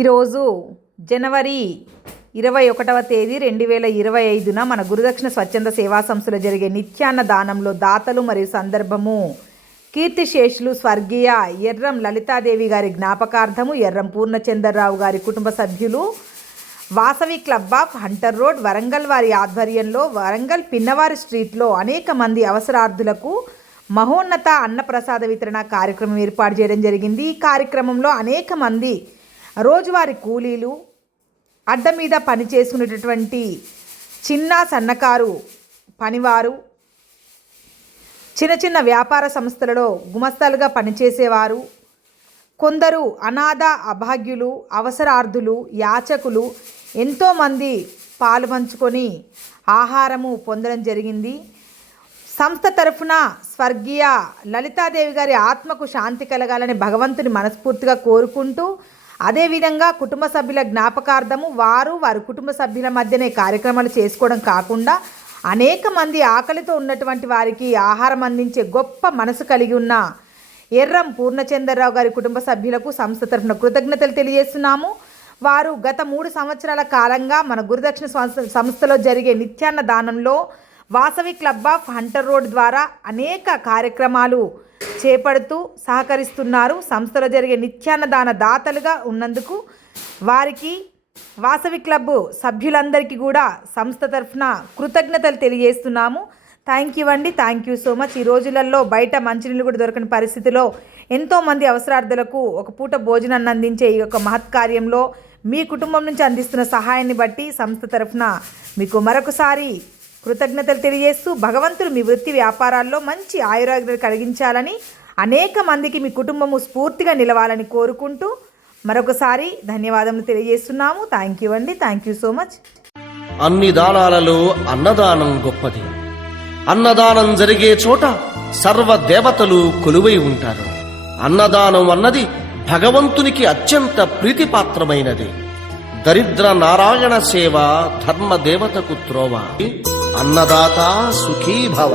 ఈరోజు జనవరి ఇరవై ఒకటవ తేదీ రెండు వేల ఇరవై ఐదున మన గురుదక్షిణ స్వచ్ఛంద సేవా సంస్థలో జరిగే నిత్యాన్న దానంలో దాతలు మరియు సందర్భము. కీర్తిశేషులు స్వర్గీయ ఎర్రం లలితాదేవి గారి జ్ఞాపకార్థము ఎర్రం పూర్ణచంద్రరావు గారి కుటుంబ సభ్యులు. Vasavi club of Hunter road Warangal వారి ఆధ్వర్యంలో వరంగల్ పిన్నవారి స్ట్రీట్లో అనేక మంది అవసరార్థులకు మహోన్నత అన్నప్రసాద వితరణ కార్యక్రమం ఏర్పాటు చేయడం జరిగింది. ఈ కార్యక్రమంలో అనేక మంది రోజువారి కూలీలు అడ్డ మీద పని చేసుకునేటటువంటి చిన్న సన్నకారు పనివారు చిన్న చిన్న వ్యాపార సంస్థలలో గుమస్తాలుగా పనిచేసేవారు కొందరు అనాథ అభాగ్యులు అవసరార్థులు యాచకులు ఎంతోమంది పాలు పంచుకొని ఆహారము పొందడం జరిగింది. సంస్థ తరఫున స్వర్గీయ లలితాదేవి గారి ఆత్మకు శాంతి కలగాలని భగవంతుని మనస్ఫూర్తిగా కోరుకుంటూ అదేవిధంగా కుటుంబ సభ్యుల జ్ఞాపకార్థము వారు వారి కుటుంబ సభ్యుల మధ్యనే కార్యక్రమాలు చేసుకోవడం కాకుండా అనేక మంది ఆకలితో ఉన్నటువంటి వారికి ఆహారం అందించే గొప్ప మనసు కలిగి ఉన్న ఎర్రం పూర్ణచంద్రరావు గారి కుటుంబ సభ్యులకు సంస్థ తరఫున కృతజ్ఞతలు తెలియజేస్తున్నాము. వారు గత మూడు సంవత్సరాల కాలంగా మన గురుదక్షిణ సంస్థ సంస్థలో జరిగే నిత్యాన్న దానంలో Vasavi club of Hunter road ద్వారా అనేక కార్యక్రమాలు చేపడుతూ సహకరిస్తున్నారు. సంస్థలో జరిగే నిత్యాన్నదాన దాతలుగా ఉన్నందుకు వారికి వాసవి క్లబ్ సభ్యులందరికీ కూడా సంస్థ తరఫున కృతజ్ఞతలు తెలియజేస్తున్నాము. థ్యాంక్ యూ అండి. Thank you so much. ఈ రోజులలో బయట మంచినీళ్ళు కూడా దొరకని పరిస్థితిలో ఎంతోమంది అవసరార్థులకు ఒక పూట భోజనాన్ని అందించే ఈ యొక్క మహత్ కార్యంలో మీ కుటుంబం నుంచి అందిస్తున్న సహాయాన్ని బట్టి సంస్థ తరఫున మీకు మరొకసారి కృతజ్ఞతలు తెలియజేస్తూ భగవంతుడు మీ వృత్తి వ్యాపారాల్లో మంచి ఆయురాగ్యాలు కలిగించాలని అనేక మందికి మీ కుటుంబము స్ఫూర్తిగా నిలవాలని కోరుకుంటూ మరొకసారి ధన్యవాదములు తెలియజేస్తున్నాము. థ్యాంక్ యూ అండి. థ్యాంక్ యూ సో మచ్ అన్ని దానాలలో అన్నదానం గొప్పది. అన్నదానం జరిగే చోట సర్వ దేవతలు కొలువై ఉంటారు. అన్నదానం అన్నది భగవంతునికి అత్యంత ప్రీతిపాత్రమైనది. దరిద్ర నారాయణ సేవ ధర్మ దేవతకు త్రోవ. అన్నదాత సుఖీ భవ.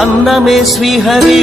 అన్నమే శ్రీహరి.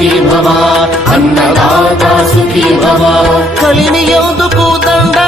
భవ అన్నదాత సుఖీ భవ కలిని ఎందుకు దండగా